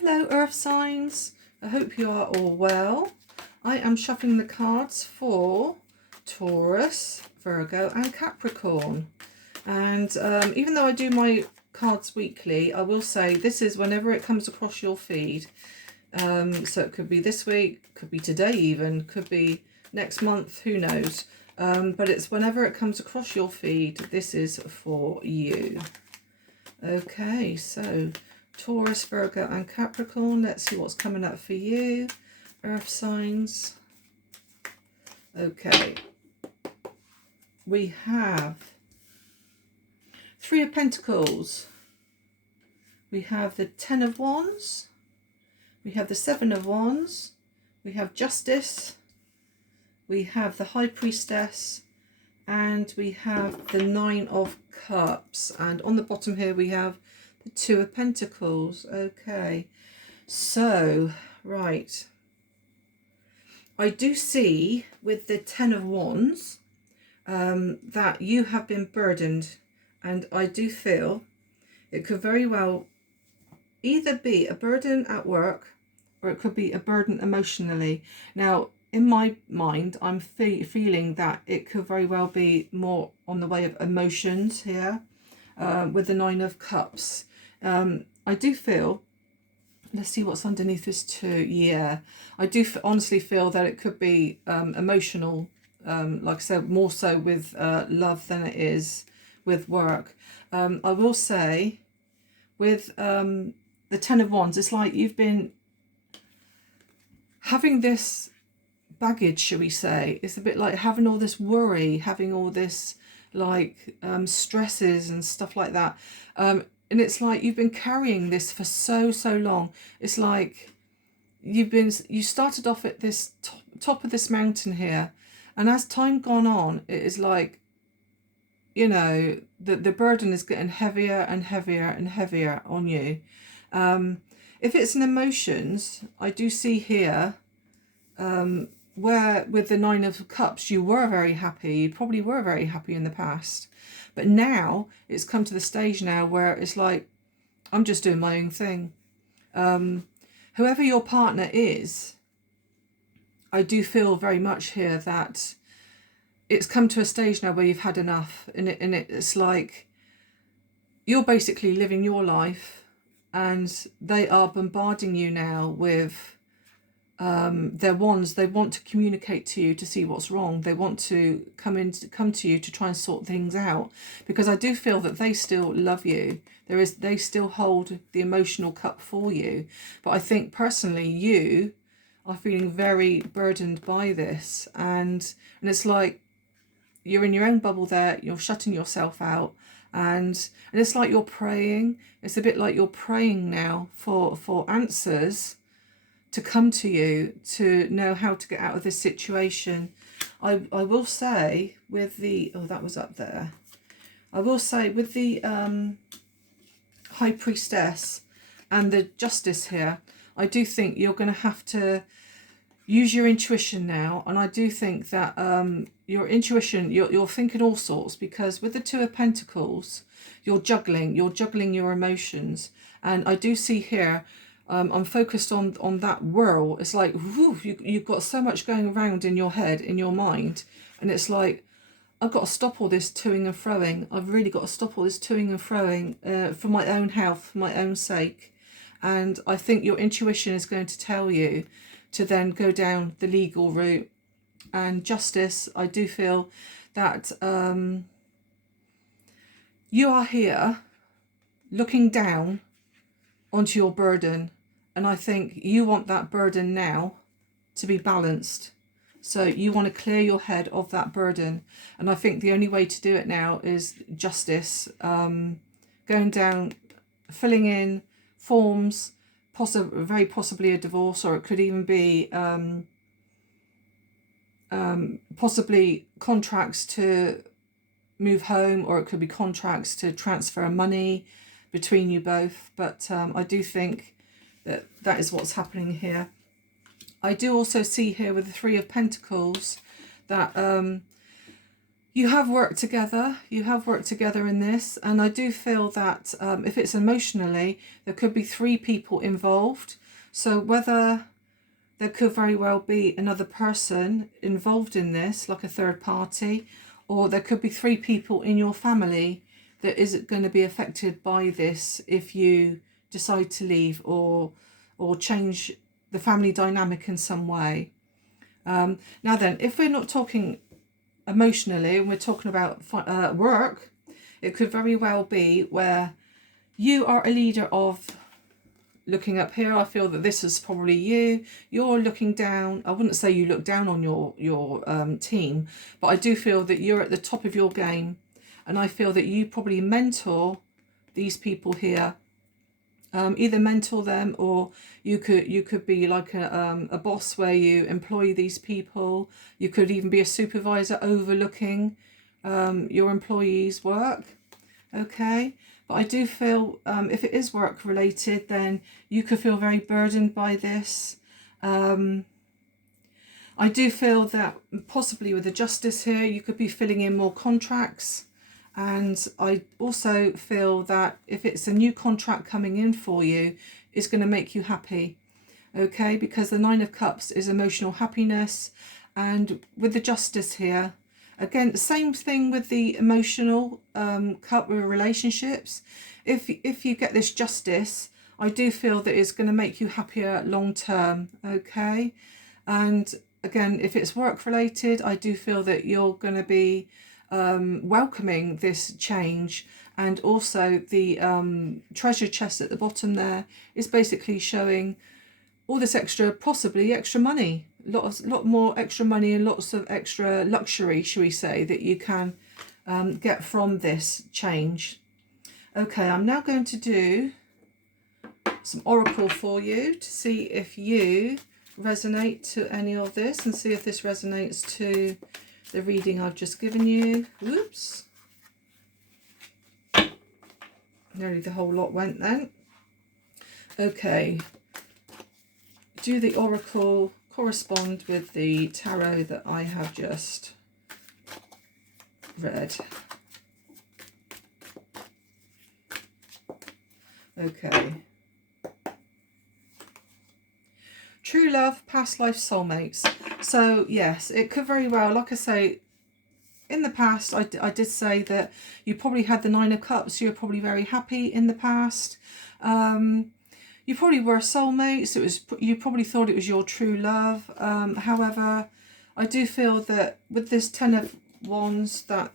Hello Earth signs, I hope you are all well. I am shuffling the cards for Taurus, Virgo and Capricorn. And even though I do my cards weekly, I will say this is whenever it comes across your feed. So it could be this week, could be today even, could be next month, who knows. But it's whenever it comes across your feed, this is for you. Okay, so Taurus, Virgo and Capricorn. Let's see what's coming up for you. Earth signs. Okay. We have Three of Pentacles. We have the Ten of Wands. We have the Seven of Wands. We have Justice. We have the High Priestess. And we have the Nine of Cups. And on the bottom here we have the Two of Pentacles. Okay, so, right. I do see with the Ten of Wands that you have been burdened. And I do feel it could very well either be a burden at work or it could be a burden emotionally. Now, in my mind, I'm feeling that it could very well be more on the way of emotions here with the Nine of Cups. I do feel, let's see what's underneath this too. Yeah, I do honestly feel that it could be emotional, like I said, more so with love than it is with work. I will say with the Ten of Wands, it's like you've been having this baggage, shall we say. It's a bit like having all this worry, having all this like stresses and stuff like that. And it's like you've been carrying this for so long. It's like you started off at this top of this mountain here, and as time gone on, it is like, you know, the burden is getting heavier and heavier and heavier on you. If it's an emotions, I do see here where with the Nine of Cups you were very happy, you probably were very happy in the past, but now it's come to the stage now where it's like, I'm just doing my own thing. Whoever your partner is, I do feel very much here that it's come to a stage now where you've had enough, and it's like you're basically living your life and they are bombarding you now with their wands. They want to communicate to you to see what's wrong. They want to come to you to try and sort things out, because I do feel that they still love you. They still hold the emotional cup for you, but I think personally you are feeling very burdened by this, and it's like you're in your own bubble there. You're shutting yourself out, and it's like you're praying. It's a bit like you're praying now for answers to come to you to know how to get out of this situation. I will say with the, oh, that was up there. I will say with the High Priestess and the Justice here, I do think you're going to have to use your intuition now. And I do think that your intuition, you're thinking all sorts, because with the Two of Pentacles, you're juggling your emotions. And I do see here, I'm focused on that whirl. It's like, whew, you've got so much going around in your head, in your mind. And it's like, I've got to stop all this toing and froing. I've really got to stop all this toing and froing for my own health, for my own sake. And I think your intuition is going to tell you to then go down the legal route. And Justice, I do feel that you are here looking down onto your burden. And I think you want that burden now to be balanced. So you want to clear your head of that burden. And I think the only way to do it now is Justice, going down, filling in forms, very possibly a divorce, or it could even be possibly contracts to move home, or it could be contracts to transfer money between you both. But I do think that is what's happening here. I do also see here with the Three of Pentacles that you have worked together. You have worked together in this. And I do feel that if it's emotionally, there could be 3 people involved. So whether there could very well be another person involved in this, like a third party, or there could be 3 people in your family that is going to be affected by this if you decide to leave or change the family dynamic in some way. Now then, if we're not talking emotionally and we're talking about work, it could very well be where you are a leader of, looking up here, I feel that this is probably you. You're looking down. I wouldn't say you look down on your team, but I do feel that you're at the top of your game, and I feel that you probably mentor these people here. Either mentor them, or you could be like a boss where you employ these people. You could even be a supervisor overlooking your employees' work. Okay. But I do feel if it is work related, then you could feel very burdened by this. I do feel that possibly with the justice here, you could be filling in more contracts. And I also feel that if it's a new contract coming in for you, it's going to make you happy. Okay, because the 9 of Cups is emotional happiness. And with the justice here, again, the same thing with the emotional cup with relationships. If you get this justice, I do feel that it's going to make you happier long term. Okay, and again, if it's work related, I do feel that you're going to be welcoming this change. And also the treasure chest at the bottom there is basically showing all this extra, possibly extra money, lot more extra money and lots of extra luxury, shall we say, that you can get from this change. Okay, I'm now going to do some oracle for you to see if you resonate to any of this, and see if this resonates to the reading I've just given you. Whoops. Nearly the whole lot went then. Okay. Do the oracle correspond with the tarot that I have just read? Okay. True love, past life soulmates. So yes, it could very well, like I say, in the past, I did say that you probably had the 9 of Cups. You were probably very happy in the past. You probably were soulmates. You probably thought it was your true love. However, I do feel that with this 10 of Wands, that,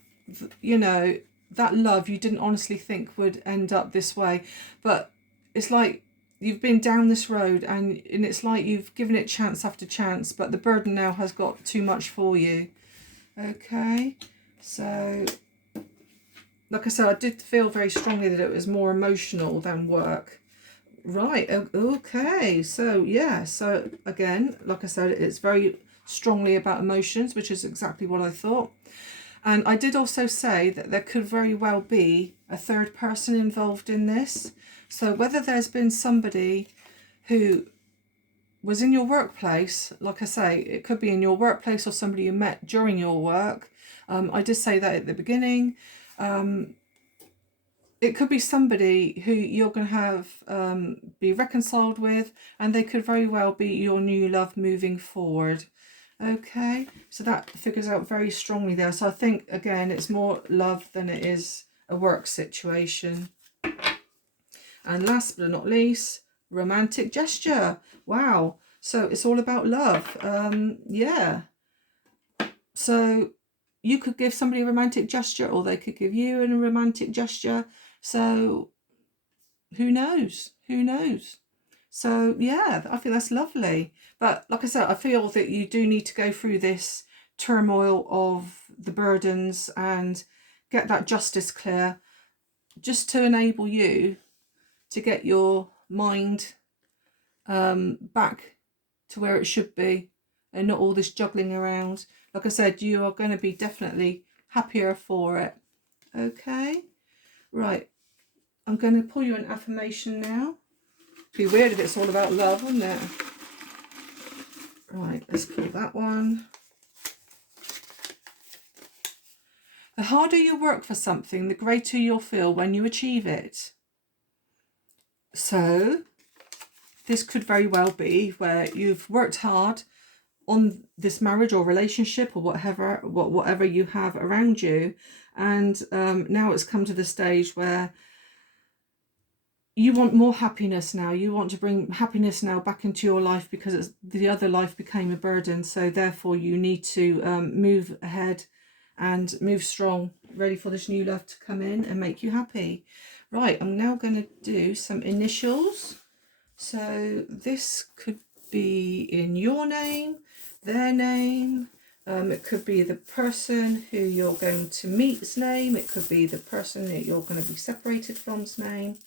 you know, that love you didn't honestly think would end up this way. But it's like you've been down this road, and it's like you've given it chance after chance, but the burden now has got too much for you. Okay, so like I said, I did feel very strongly that it was more emotional than work. Right, okay, so yeah, so again, like I said, it's very strongly about emotions, which is exactly what I thought. And I did also say that there could very well be a third person involved in this. So whether there's been somebody who was in your workplace, like I say, it could be in your workplace or somebody you met during your work. I did say that at the beginning. It could be somebody who you're going to have be reconciled with, and they could very well be your new love moving forward. Okay, so that figures out very strongly there. So I think, again, it's more love than it is a work situation. And last but not least, romantic gesture. Wow. So it's all about love. Yeah. So you could give somebody a romantic gesture, or they could give you a romantic gesture. So who knows? Who knows? So yeah, I think that's lovely. But like I said, I feel that you do need to go through this turmoil of the burdens and get that justice clear, just to enable you to get your mind back to where it should be, and not all this juggling around. Like I said, you are going to be definitely happier for it. Okay, right, I'm going to pull you an affirmation now. It'd be weird if it's all about love, wouldn't it? Right, let's pull that one. The harder you work for something, the greater you'll feel when you achieve it. So this could very well be where you've worked hard on this marriage or relationship or whatever you have around you, and now it's come to the stage where you want more happiness now. You want to bring happiness now back into your life because the other life became a burden. So therefore you need to move ahead and move strong, ready for this new love to come in and make you happy. Right, I'm now going to do some initials. So this could be in your name, their name. It could be the person who you're going to meet's name. It could be the person that you're going to be separated from's name.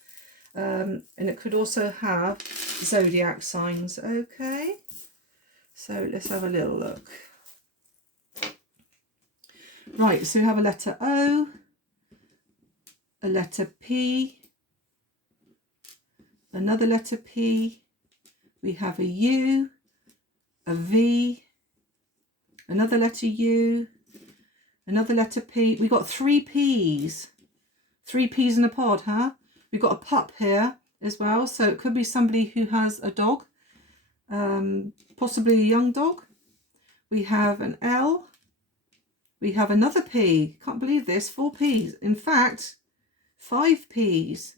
And it could also have zodiac signs. Okay, so let's have a little look. Right, so we have a letter O, a letter P, another letter P, we have a U, a V, another letter U, another letter P. We got 3 P's. 3 P's in a pod, huh? We've got a pup here as well, so it could be somebody who has a dog, possibly a young dog. We have an L. We have another P. Can't believe this. 4 P's. In fact, 5 P's.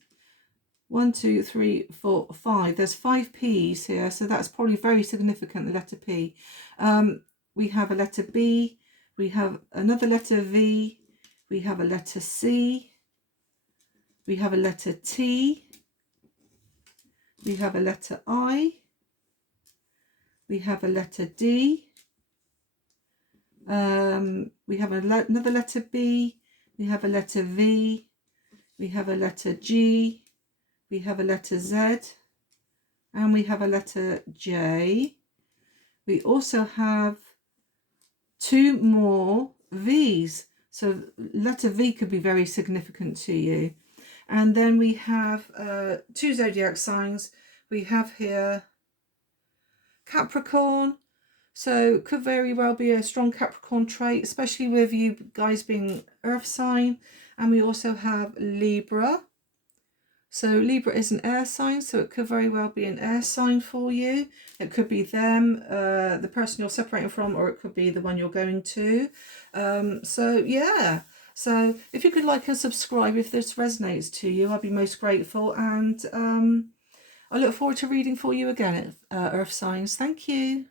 1, 2, 3, 4, 5. There's 5 P's here, so that's probably very significant, the letter P. We have a letter B. We have another letter V. We have a letter C. We have a letter T. We have a letter I. We have a letter D. We have another letter B. We have a letter V. We have a letter G. We have a letter Z. And we have a letter J. We also have 2 more V's. So letter V could be very significant to you. And then we have 2 zodiac signs. We have here Capricorn. So it could very well be a strong Capricorn trait, especially with you guys being earth sign. And we also have Libra. So Libra is an air sign, so it could very well be an air sign for you. It could be them, the person you're separating from, or it could be the one you're going to. So yeah. So if you could like and subscribe if this resonates to you, I'd be most grateful. And I look forward to reading for you again, Earth Signs. Thank you.